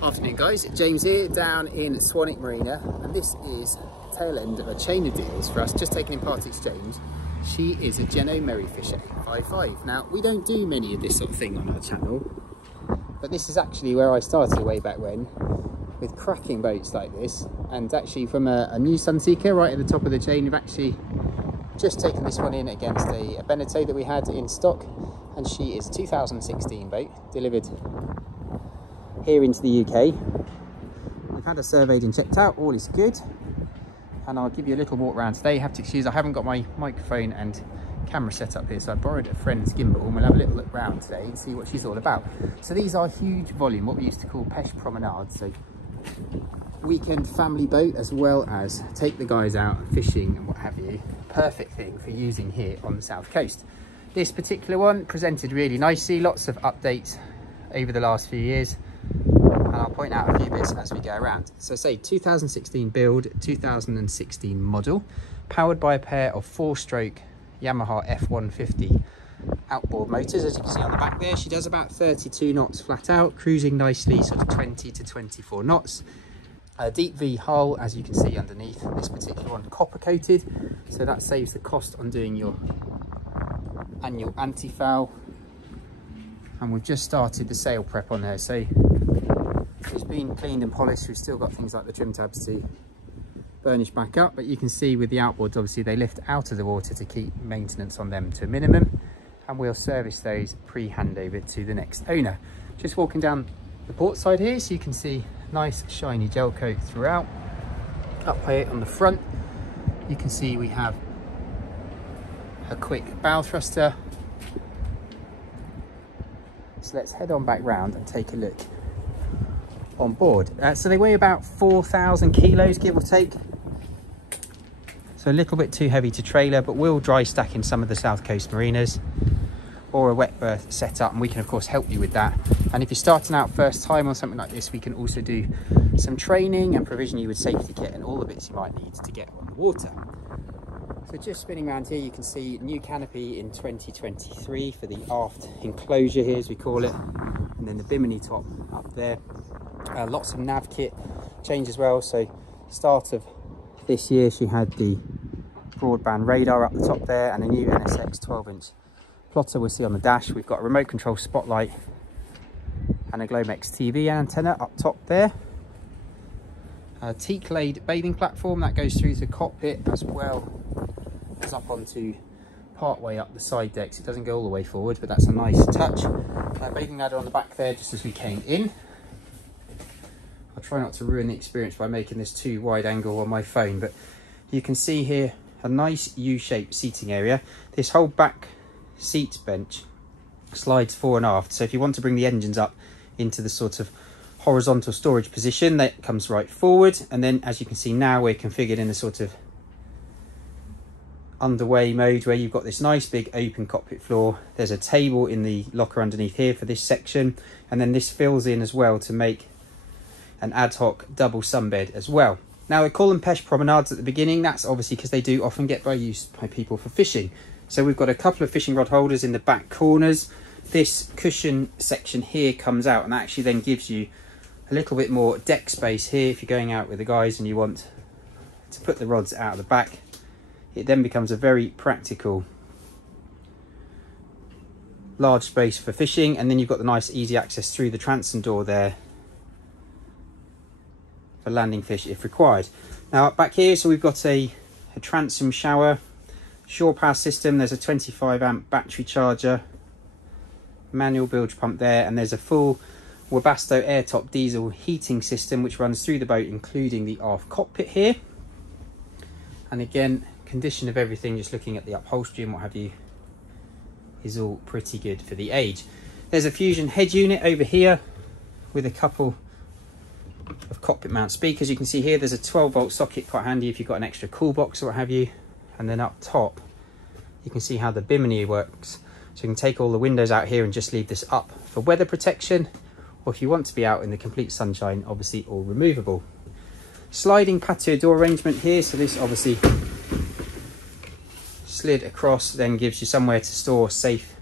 Afternoon guys, James here down in Swanwick Marina, and this is the tail end of a chain of deals for us, just taken in part exchange. She is a Jeanneau Merry Fisher 855. Now, we don't do many of this sort of thing on our channel, but this is actually where I started way back when, with cracking boats like this. And actually from a new Sunseeker right at the top of the chain, we've actually just taken this one in against a Beneteau that we had in stock, and she is a 2016 boat, delivered here into the UK. We've had her surveyed and checked out, all is good, and I'll give you a little walk around today. You have to excuse, I haven't got my microphone and camera set up here, so I borrowed a friend's gimbal, and we'll have a little look around today and see what she's all about. So these are huge volume, what we used to call pêche promenade, so weekend family boat, as well as take the guys out fishing and what have you. Perfect thing for using here on the south coast. This particular one presented really nicely, lots of updates over the last few years, and I'll point out a few bits as we go around. So say 2016 build, 2016 model, powered by a pair of 4-stroke Yamaha F150 outboard motors. As you can see on the back there, she does about 32 knots flat out, cruising nicely sort of 20 to 24 knots. A deep V hull, as you can see underneath. This particular one copper coated, so that saves the cost on doing your annual anti-foul. And we've just started the sail prep on there, so it's been cleaned and polished. We've still got things like the trim tabs to burnish back up, but you can see with the outboards, obviously they lift out of the water to keep maintenance on them to a minimum, and we'll service those pre-handover to the next owner. Just walking down the port side here, so you can see nice shiny gel coat throughout. Up here on the front, you can see we have a quick bow thruster. So let's head on back round and take a look on board. So they weigh about 4,000 kilos, give or take. So a little bit too heavy to trailer, but we'll dry stack in some of the south coast marinas or a wet berth setup, and we can of course help you with that. And if you're starting out first time on something like this, we can also do some training and provision you with safety kit and all the bits you might need to get on the water. So just spinning around here, you can see new canopy in 2023 for the aft enclosure here, as we call it, and then the bimini top up there. Lots of nav kit change as well. So start of this year, she had the broadband radar up the top there, and a new NSX 12-inch plotter we'll see on the dash. We've got a remote control spotlight and a Glomex TV antenna up top there. A teak-laid bathing platform that goes through to the cockpit, as well as up onto part way up the side decks. It doesn't go all the way forward, but that's a nice touch. Bathing ladder on the back there just as we came in. I'll try not to ruin the experience by making this too wide angle on my phone, but you can see here a nice U-shaped seating area. This whole back seat bench slides fore and aft, so if you want to bring the engines up into the sort of horizontal storage position, that comes right forward. And then as you can see now, we're configured in a sort of underway mode where you've got this nice big open cockpit floor. There's a table in the locker underneath here for this section, and then this fills in as well to make an ad hoc double sunbed as well. Now, we call them pêche promenades at the beginning. That's obviously because they do often get by used by people for fishing. So we've got a couple of fishing rod holders in the back corners. This cushion section here comes out, and that actually then gives you a little bit more deck space here if you're going out with the guys and you want to put the rods out of the back. It then becomes a very practical large space for fishing, and then you've got the nice easy access through the transom door there for landing fish if required. Now back here, so we've got a transom shower, shore power system. There's a 25 amp battery charger, manual bilge pump there, and there's a full Webasto airtop diesel heating system which runs through the boat, including the aft cockpit here. And again, condition of everything, just looking at the upholstery and what have you, is all pretty good for the age. There's a Fusion head unit over here with a couple of cockpit mount speakers. You can see here there's a 12-volt socket, quite handy if you've got an extra cool box or what have you. And then up top you can see how the bimini works, so you can take all the windows out here and just leave this up for weather protection, or if you want to be out in the complete sunshine, obviously all removable. Sliding patio door arrangement here, so this obviously slid across then gives you somewhere to store safe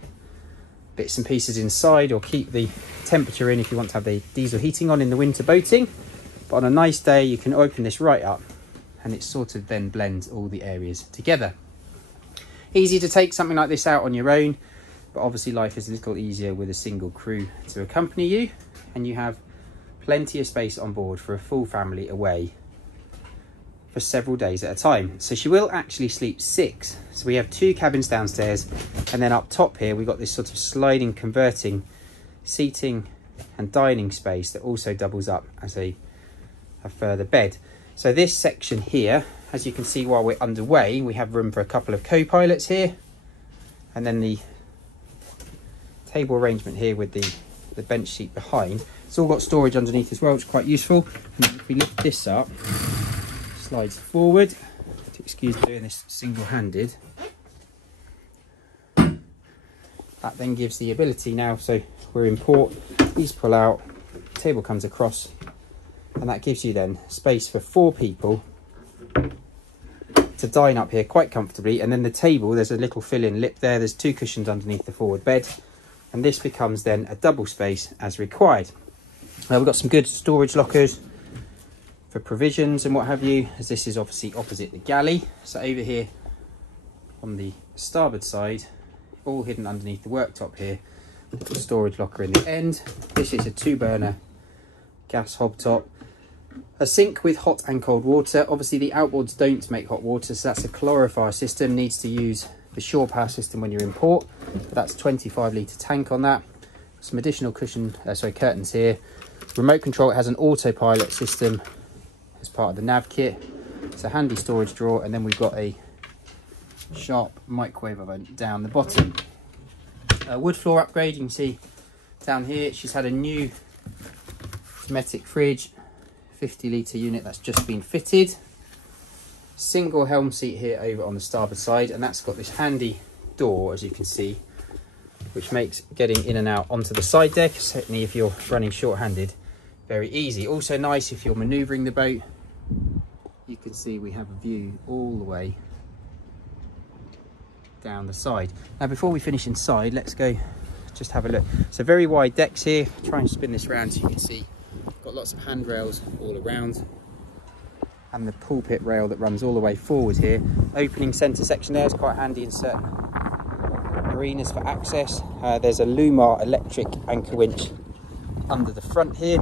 bits and pieces inside, or keep the temperature in if you want to have the diesel heating on in the winter boating. But on a nice day, you can open this right up and it sort of then blends all the areas together. Easy to take something like this out on your own, but obviously life is a little easier with a single crew to accompany you, and you have plenty of space on board for a full family away for several days at a time. So she will actually sleep 6. So we have 2 cabins downstairs, and then up top here we've got this sort of sliding converting seating and dining space that also doubles up as a further bed. So this section here, as you can see while we're underway, we have room for a couple of co-pilots here, and then the table arrangement here with the bench seat behind. It's all got storage underneath as well, which is quite useful. And if we lift this up, slides forward. Excuse me doing this single-handed. That then gives the ability now, so we're in port, these pull out, table comes across, and that gives you then space for 4 people to dine up here quite comfortably. And then the table, there's a little fill-in lip there, there's 2 cushions underneath the forward bed, and this becomes then a double space as required. Now we've got some good storage lockers for provisions and what have you, as this is obviously opposite the galley. So over here on the starboard side, all hidden underneath the worktop here, little storage locker in the end. This is a 2-burner gas hob top, a sink with hot and cold water. Obviously the outboards don't make hot water, so that's a calorifier system, needs to use the shore power system when you're in port, but that's 25-litre tank on that. Some additional curtains here. Remote control, it has an autopilot system as part of the nav kit. It's a handy storage drawer, and then we've got a sharp microwave oven down the bottom. Wood floor upgrade, you can see down here she's had a new hermetic fridge, 50-litre unit that's just been fitted. Single helm seat here over on the starboard side, and that's got this handy door, as you can see, which makes getting in and out onto the side deck, certainly if you're running short-handed, very easy. Also nice if you're manoeuvring the boat. You can see we have a view all the way down the side. Now before we finish inside, let's go just have a look. So very wide decks here. Try and spin this around so you can see. Got lots of handrails all around, and the pulpit rail that runs all the way forward here. Opening centre section there is quite handy in certain marinas for access. There's a Lumar electric anchor winch under the front here.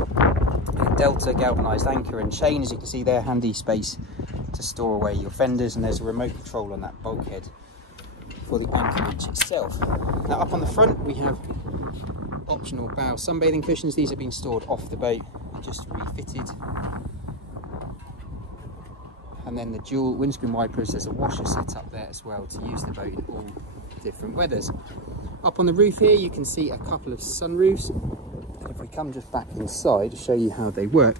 A Delta galvanised anchor and chain, as you can see there, handy space to store away your fenders, and there's a remote control on that bulkhead for the anchor winch itself. Now up on the front we have optional bow sunbathing cushions. These have been stored off the boat and just refitted. And then the dual windscreen wipers, there's a washer set up there as well to use the boat in all different weathers. Up on the roof here you can see a couple of sunroofs. If we come just back inside to show you how they work.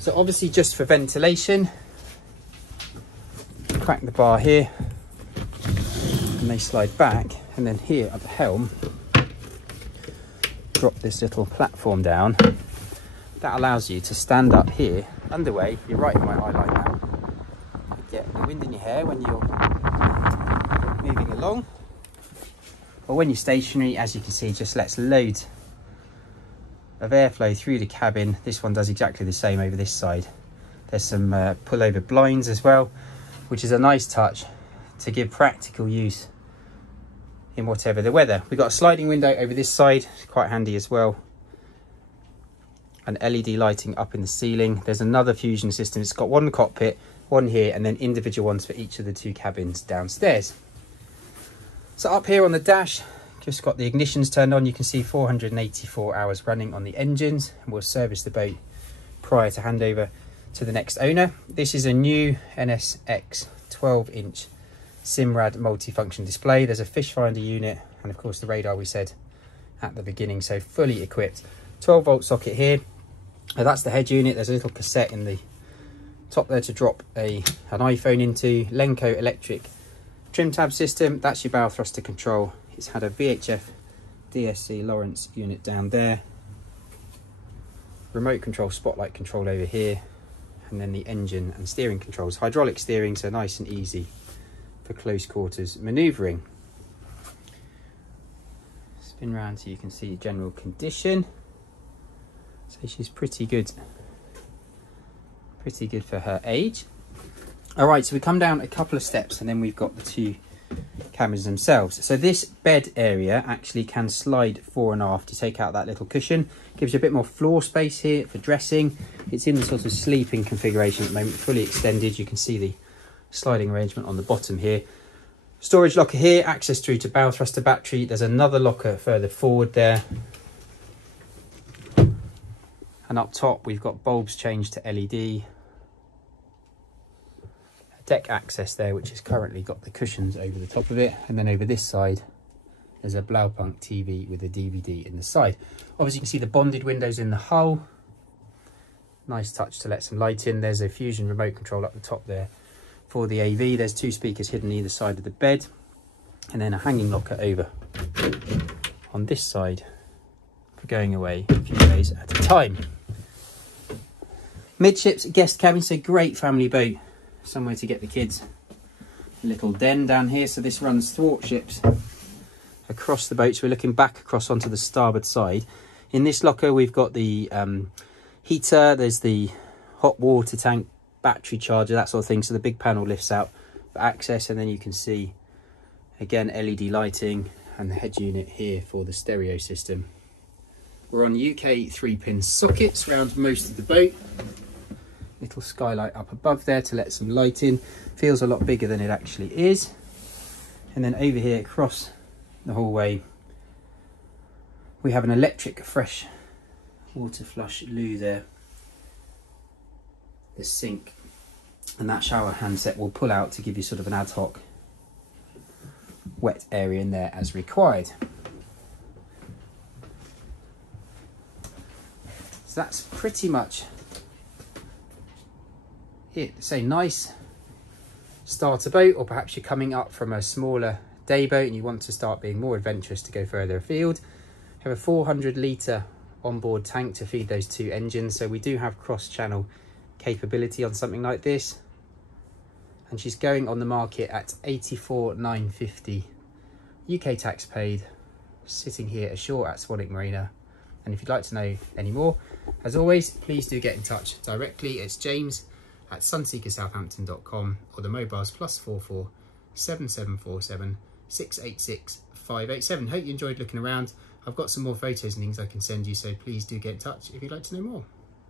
So obviously just for ventilation, crack the bar here and they slide back, and then here at the helm drop this little platform down. That allows you to stand up here underway. You're right in my eye line now. Get the wind in your hair when you're moving along, or when you're stationary. As you can see, just lets loads of airflow through the cabin. This one does exactly the same over this side. There's some pullover blinds as well, which is a nice touch to give practical use in whatever the weather. We've got a sliding window over this side, quite handy as well. An LED lighting up in the ceiling. There's another fusion system. It's got one cockpit, one here, and then individual ones for each of the 2 cabins downstairs. So up here on the dash, just got the ignitions turned on. You can see 484 hours running on the engines, and we'll service the boat prior to handover to the next owner. This is a new NSX 12-inch Simrad multifunction display. There's a fish finder unit, and of course the radar we said at the beginning, so fully equipped. 12-volt socket here. That's the head unit. There's a little cassette in the top there to drop an iPhone into. Lenco electric trim tab system. That's your bow thruster control. It's had a VHF DSC Lawrence unit down there. Remote control spotlight control over here, and then the engine and steering controls. Hydraulic steering, so nice and easy for close quarters manoeuvring. Spin round so you can see general condition. So she's pretty good for her age. All right, so we come down a couple of steps and then we've got the two cameras themselves. So this bed area actually can slide fore and aft to take out that little cushion. Gives you a bit more floor space here for dressing. It's in the sort of sleeping configuration at the moment, fully extended. You can see the sliding arrangement on the bottom here. Storage locker here, access through to bow thruster battery. There's another locker further forward there. And up top, we've got bulbs changed to LED. Deck access there, which has currently got the cushions over the top of it. And then over this side, there's a Blaupunkt TV with a DVD in the side. Obviously, you can see the bonded windows in the hull. Nice touch to let some light in. There's a Fusion remote control up the top there for the AV. There's two speakers hidden either side of the bed. And then a hanging locker over on this side for going away a few days at a time. Midships guest cabin, so great family boat. Somewhere to get the kids. A little den down here, so this runs thwartships across the boat. So we're looking back across onto the starboard side. In this locker, we've got the heater, there's the hot water tank, battery charger, that sort of thing. So the big panel lifts out for access, and then you can see, again, LED lighting and the head unit here for the stereo system. We're on UK 3-pin sockets around most of the boat. Little skylight up above there to let some light in. Feels a lot bigger than it actually is. And then over here across the hallway, we have an electric fresh water flush loo there. The sink and that shower handset will pull out to give you sort of an ad hoc wet area in there as required. So that's pretty much it. So nice starter boat, or perhaps you're coming up from a smaller day boat and you want to start being more adventurous to go further afield. Have a 400 litre onboard tank to feed those two engines, so we do have cross-channel capability on something like this. And she's going on the market at 84,950 UK tax paid, sitting here ashore at Swanwick Marina. And if you'd like to know any more, as always, please do get in touch directly. It's James at sunseekersouthampton.com, or the mobiles +44 7747 686 587. Hope you enjoyed looking around. I've got some more photos and things I can send you, so please do get in touch if you'd like to know more.